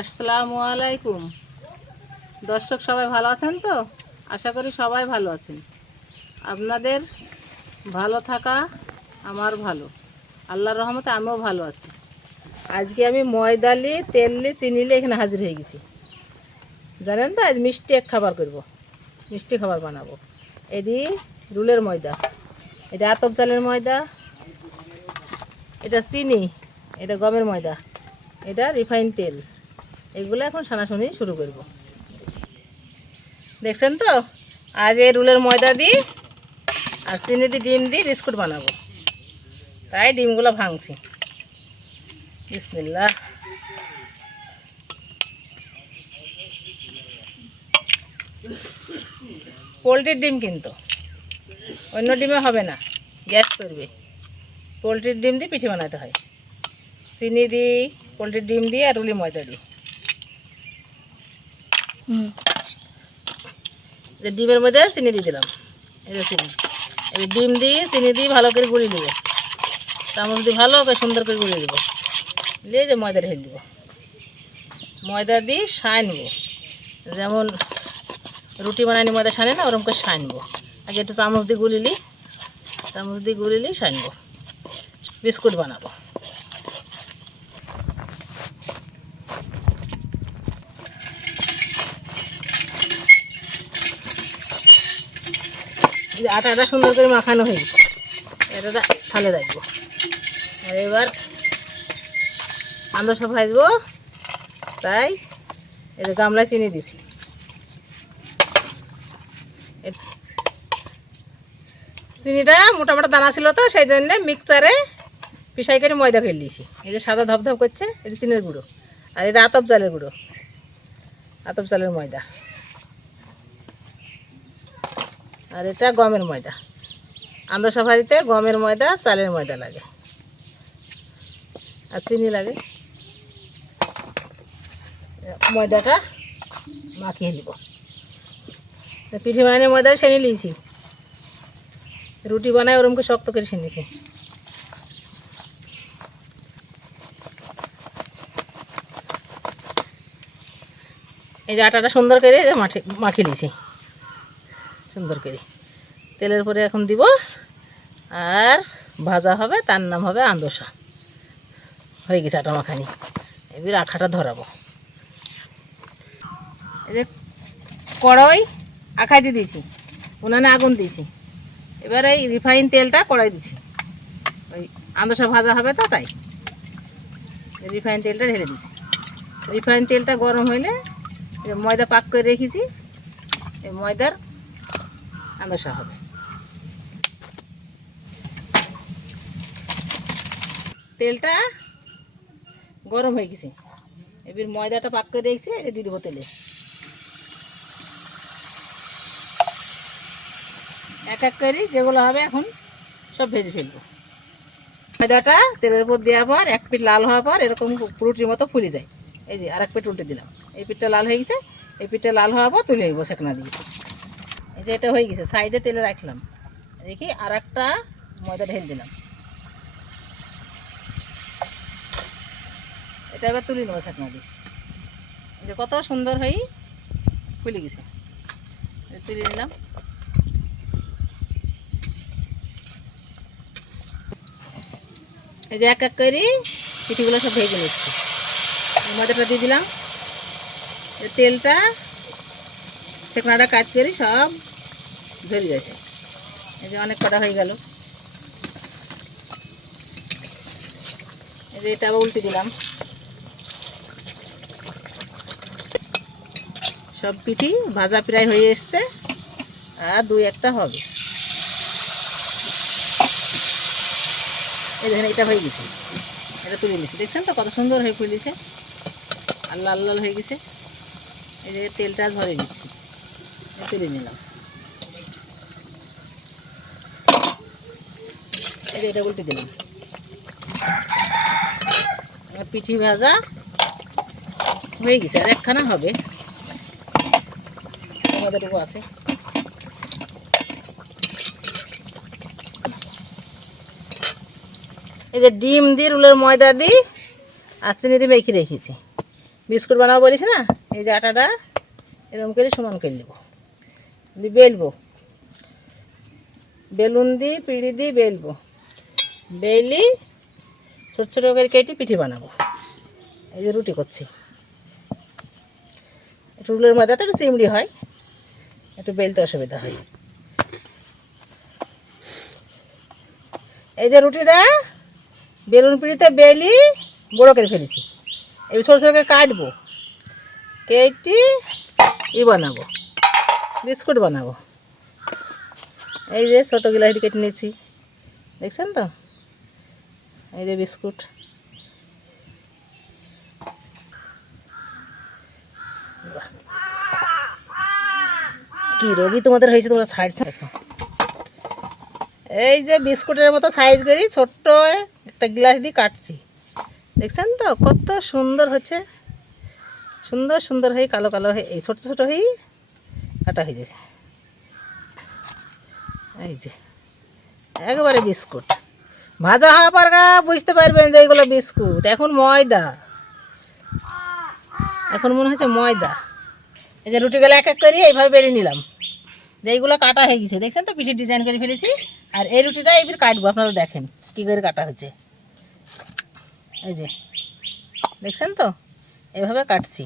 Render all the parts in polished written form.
আসসালামু আলাইকুম। দর্শক সবাই ভালো আছেন তো? আশা করি সবাই ভালো আছেন। আপনাদের ভালো থাকা আমার ভালো, আল্লাহর রহমতে আমিও ভালো আছি। আজকে আমি ময়দা লি তেল লি চিনি লি এখানে হাজির হয়ে গেছি। জানেন তো আজ মিষ্টি এক খাবার করব, মিষ্টি খাবার বানাবো। এটি রুলের ময়দা, এটা আতপ চালের ময়দা, এটা চিনি, এটা গমের ময়দা, এটা রিফাইন তেল। এগুলো এখন ছানাছানি শুরু করব। দেখছেন তো আজ এই রুলের ময়দা দিই আর চিনি দিয়ে ডিম দিয়ে বিস্কুট বানাবো, তাই ডিমগুলো ভাঙছি। বিসমিল্লাহ। পোলট্রির ডিম কিন্তু, অন্য ডিমে হবে না, গ্যাস করবে। পোলট্রির ডিম দিয়ে পিঠে বানাতে হয়। চিনি দিই, পোলট্রির ডিম দিয়ে আর রুলি ময়দা দিই। যে ডিমের মধ্যে চিনি দিয়ে দিলাম, এই যে চিনি, এই ডিম দিয়ে চিনি দিয়ে ভালো করে গুঁড়ি নেবো, চামচ দিয়ে ভালো করে সুন্দর করে গুঁড়িয়ে দেবো। নিয়ে যে ময়দা ঢেলে দেবো, ময়দা দিয়ে সানবো, যেমন রুটি বানানি ময়দা সানে না, ওরকম করে সানবো। আগে একটু চামচ দিয়ে গুলিলি, চামচ দিয়ে গুলিলি সানবো, বিস্কুট বানাবো। আটাটা সুন্দর করে মাখানো হয়ে গেছে, এটা ঠালে রাখবো। আর এবার আন্দাজ ভাজবো, তাই এই যে গামলায় চিনি দিছি। চিনিটা মোটা মোটা দানা ছিল তো, সেই জন্যে মিক্সচারে পিসাই করে ময়দা খেয়ে দিয়েছি। এই যে সাদা ধপধপ করছে, এটা চিনির গুঁড়ো, আর এটা আতপ চালের গুঁড়ো, আতপ চালের ময়দা, আর এটা গমের ময়দা। আন্দোসা ভাজিতে গমের ময়দা চালের ময়দা লাগে, আর চিনি লাগে। ময়দাটা মাখিয়ে নিব। পিঠে বানানোর ময়দা সেনে নিয়েছি, রুটি বানায় ওরমকে শক্ত করে সেনেছি। এই যে আটাটা সুন্দর করে মাখিয়ে নিয়েছি সুন্দর করে। তেলের পরে এখন দিব, আর ভাজা হবে, তার নাম হবে আন্দোসা। হয়ে গেছে আটা মাখানি, এবার আখাটা ধরাবো। এই যে কড়াই আখাই দিয়ে দিয়েছি, উনানে আগুন দিয়েছি। এবার এই রিফাইন তেলটা কড়াই দিচ্ছি, ওই আন্দোসা ভাজা হবে তো, তাই রিফাইন তেলটা ঢেলে দিচ্ছি। রিফাইন তেলটা গরম হইলে ময়দা পাক করে রেখেছি, এই ময়দার আন্দোসা হবে। তেলটা গরম হয়ে গেছে, এবার ময়দাটা পাক করে রেখেছি, দিয়ে দেবো তেলে। এক এক করে যেগুলো হবে এখন সব ভেজে ফেলবো। ময়দাটা তেলের উপর দেওয়ার পর এক পিঠ লাল হওয়ার পর এরকম পুরুটির মতো ফুলে যায়। এই যে আর এক পিঠ উল্টে দিলাম, এই পিঠটা লাল হয়ে গেছে, এই পিঠটা লাল হওয়ার পর তুলে নেবো সেকনা দিয়ে। এই যে এটা হয়ে গেছে, সাইডে তেলে রাখলাম, দেখি আর একটা ময়দা ঢেলে দিলাম। এটা এবার তুলে নেবো সেকনা দিয়ে। এই যে কত সুন্দর হয়ে ফুলে গেছে, তুলে নিলাম। এই যে এক এক করে পিঠিগুলো সব ভেজে নিচ্ছি। ময়দাটা দিয়ে দিলাম, তেলটা সেকনাটা কাজ করি সব ঝরে গেছে। এই যে অনেক কটা হয়ে গেল। এই যে এটা আবার উল্টে দিলাম, সব পিঠি ভাজা প্রায় হয়ে এসছে, আর দুই একটা হবে। এই দেখেন এটা হয়ে গেছে, এটা তুলে নিয়েছি। দেখছেন তো কত সুন্দর হয়ে ফুলেছে, আর লাল লাল হয়ে গেছে। এই যে তেলটা ঝরে দিচ্ছি, তুলে নিলাম। এই যে এটা উল্টে দিলাম, আমার পিঠি ভাজা হয়ে গেছে, আর একখানা হবে, ময়দাটুকু আছে। এই যে ডিম দিয়ে রুলের ময়দা দিই আর চিনি দিয়ে মেখে রেখেছি, বিস্কুট বানাবো বলিস না, এই যে আটাটা এরকম করে সমান করে নেবো, বেলবো, বেলুন দিই পিড়ি দিই বেলবো, বেলি ছোট ছোট করে কেটে পিঠে বানাবো। এই যে রুটি করছি, একটু রুলের মধ্যে তো একটু চিমড়ি হয়, একটু বেলতে অসুবিধা হয়। এই যে রুটিটা বেলুন পিড়িতে বেলি বড়ো করে ফেলেছি, এই ছোটো ছোটো করে কাটবো, কেটে বানাবো, বিস্কুট বানাবো। এই যে ছোটো গিলাস কেটে নিয়েছি, দেখছেন তো, এই যে বিস্কুট। কি রোগী তোমাদের হয়েছে, তোমরা ছাড়ছে দেখো। এই যে বিস্কুটের মতো সাইজ করি ছোট্ট একটা গ্লাস দিয়ে কাটছি, দেখছেন তো কত সুন্দর হচ্ছে, সুন্দর সুন্দর হয়ে কালো কালো হয়ে এই ছোটো ছোটো হয়ে কাটা হয়ে যাচ্ছে। এই যে একেবারে বিস্কুট ভাজা হওয়ার পর বুঝতে পারবেন যে এইগুলো বিস্কুট, এখন ময়দা, এখন মনে হচ্ছে ময়দা। এই যে রুটিগুলো এক এক করে এইভাবে বেরিয়ে নিলাম, যে এইগুলো কাটা হয়ে গেছে, দেখছেন তো পিঠের ডিজাইন করে ফেলেছি। আর এই রুটিটা এবার কাটবো, আপনারা দেখেন কী করে কাটা হচ্ছে। এই যে দেখছেন তো এভাবে কাটছি।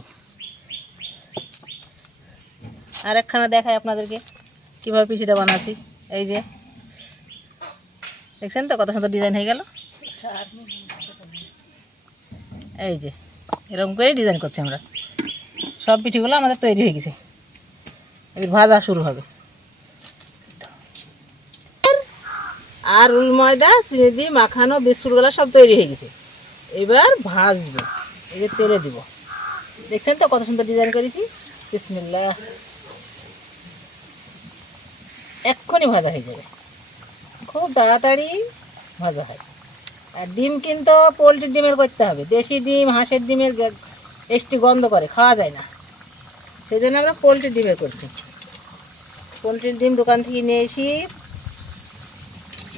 আর একখানা দেখাই আপনাদেরকে কীভাবে পিঠেটা বানাচ্ছি। এই যে দেখছেন তো কত সুন্দর ডিজাইন হয়ে গেল। এই যে এরকম করে ডিজাইন করছি আমরা, সব পিঠেগুলো আমাদের তৈরি হয়ে গেছে, এবার ভাজা শুরু হবে। আর রুল ময়দা চিনি দিয়ে মাখানো বিস্কুটগুলো সব তৈরি হয়ে গেছে, এবার ভাজবো। এই যে তেলে দিব, দেখছেন তো কত সুন্দর ডিজাইন করেছি। বিসমিল্লাহ, এক্ষুনি ভাজা হয়ে যাবে, খুব তাড়াতাড়ি ভাজা হয়। আর ডিম কিন্তু পোলট্রির ডিমের করতে হবে, দেশি ডিম হাঁসের ডিমের এসটি গন্ধ করে, খাওয়া যায় না, সেই জন্য আমরা পোলট্রির ডিমের করছি। পোলট্রির ডিম দোকান থেকে নিয়ে এসি,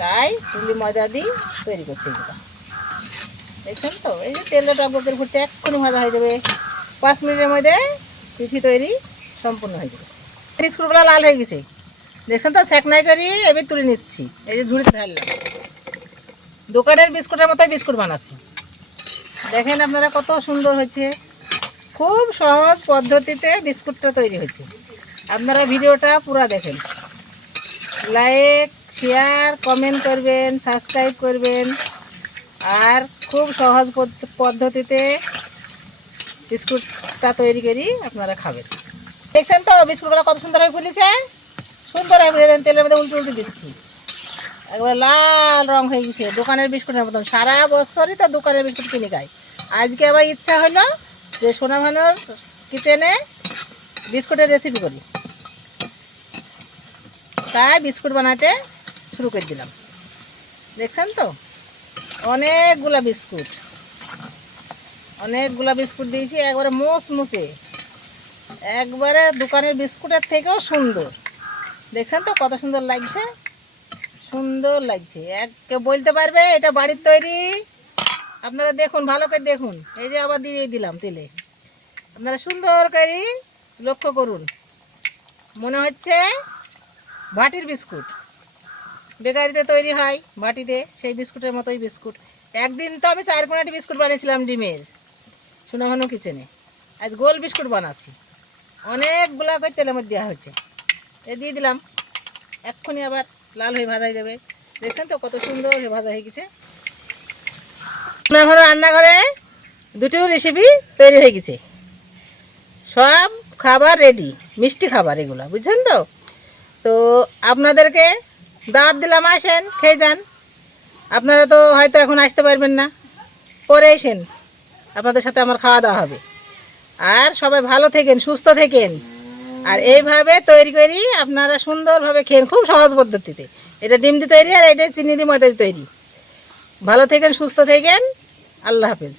তাই রুলি ময়দা দিয়ে তৈরি করছি এগুলো, দেখছেন তো। এই যে তেলটা টকবকের ফুটছে, এক্ষুনি ভাজা হয়ে যাবে, 5 মিনিটের মধ্যে পিঠি তৈরি সম্পূর্ণ হয়ে যাবে। বিস্কুটগুলো লাল হয়ে গেছে, দেখছেন তো, সেকনাই করি এবার তুলে নিচ্ছি। এই যে ঝুড়িতে ঢাললাম, দোকানের বিস্কুটের মতোই বিস্কুট বানাচ্ছি, দেখেন আপনারা কত সুন্দর হয়েছে। খুব সহজ পদ্ধতিতে বিস্কুটটা তৈরি হয়েছে, আপনারা ভিডিওটা পুরো দেখেন, লাইক শেয়ার কমেন্ট করবেন, সাবস্ক্রাইব করবেন। আর খুব সহজ পদ্ধতিতে বিস্কুটটা তৈরি করি আপনারা খাবেন। দেখছেন তো বিস্কুটগুলো কত সুন্দর হয়ে ফুলেছে, সুন্দর হয়ে তেলের মধ্যে উল্টে উল্টে দিচ্ছি, একবার লাল রং হয়ে গেছে, দোকানের বিস্কুটের মতন। সারা বছরই তো দোকানের বিস্কুট কিনে খাই, আজকে আবার ইচ্ছা হলো যে সোনা ভানুর কিচেনে বিস্কুটের রেসিপি করি, তাই বিস্কুট বানাতে শুরু করে দিলাম। দেখছেন তো অনেকগুলা বিস্কুট দিয়েছি, একবারে মুসমুসে, একবারে দোকানের বিস্কুটের থেকেও সুন্দর। দেখছেন তো কত সুন্দর লাগছে, সুন্দর লাগছে, কেউ বলতে পারবে এটা বাড়ির তৈরি? আপনারা দেখুন, ভালো করে দেখুন, এই যে আবার দিয়ে দিলাম তেলে, আপনারা সুন্দর করে লক্ষ্য করুন, মনে হচ্ছে ভাটির বিস্কুট, বেকারিতে তৈরি হয় ভাটিতে, সেই বিস্কুটের মতোই বিস্কুট। একদিন তো আমি 4-5টি বিস্কুট বানিয়েছিলাম ডিমের সোনা ভানু কিচেনে, আজ গোল বিস্কুট বানাচ্ছি, অনেকগুলা করে তেলের মধ্যে দেওয়া হচ্ছে, এ দিয়ে দিলাম, এক্ষুনি আবার লাল হয়ে ভাজা হয়ে যাবে। দেখছেন তো কত সুন্দর হয়ে ভাজা হয়ে গেছে। সোনা ভানুর রান্নাঘরে 2টো রেসিপি তৈরি হয়ে গেছে, সব খাবার রেডি, মিষ্টি খাবার এগুলো, বুঝছেন তো। তো আপনাদেরকে দাওয়াত দিলাম, আসেন খেয়ে যান। আপনারা তো হয়তো এখন আসতে পারবেন না, পরে এসেন, আপনাদের সাথে আমার খাওয়া দাওয়া হবে। আর সবাই ভালো থেকেন, সুস্থ থেকেন, আর এইভাবে তৈরি করি আপনারা সুন্দরভাবে খেন, খুব সহজ পদ্ধতিতে। এটা ডিম দিয়ে তৈরি, আর এটা চিনি দিয়ে ময়দা দিয়ে তৈরি। ভালো থেকেন, সুস্থ থেকেন, আল্লাহ হাফেজ।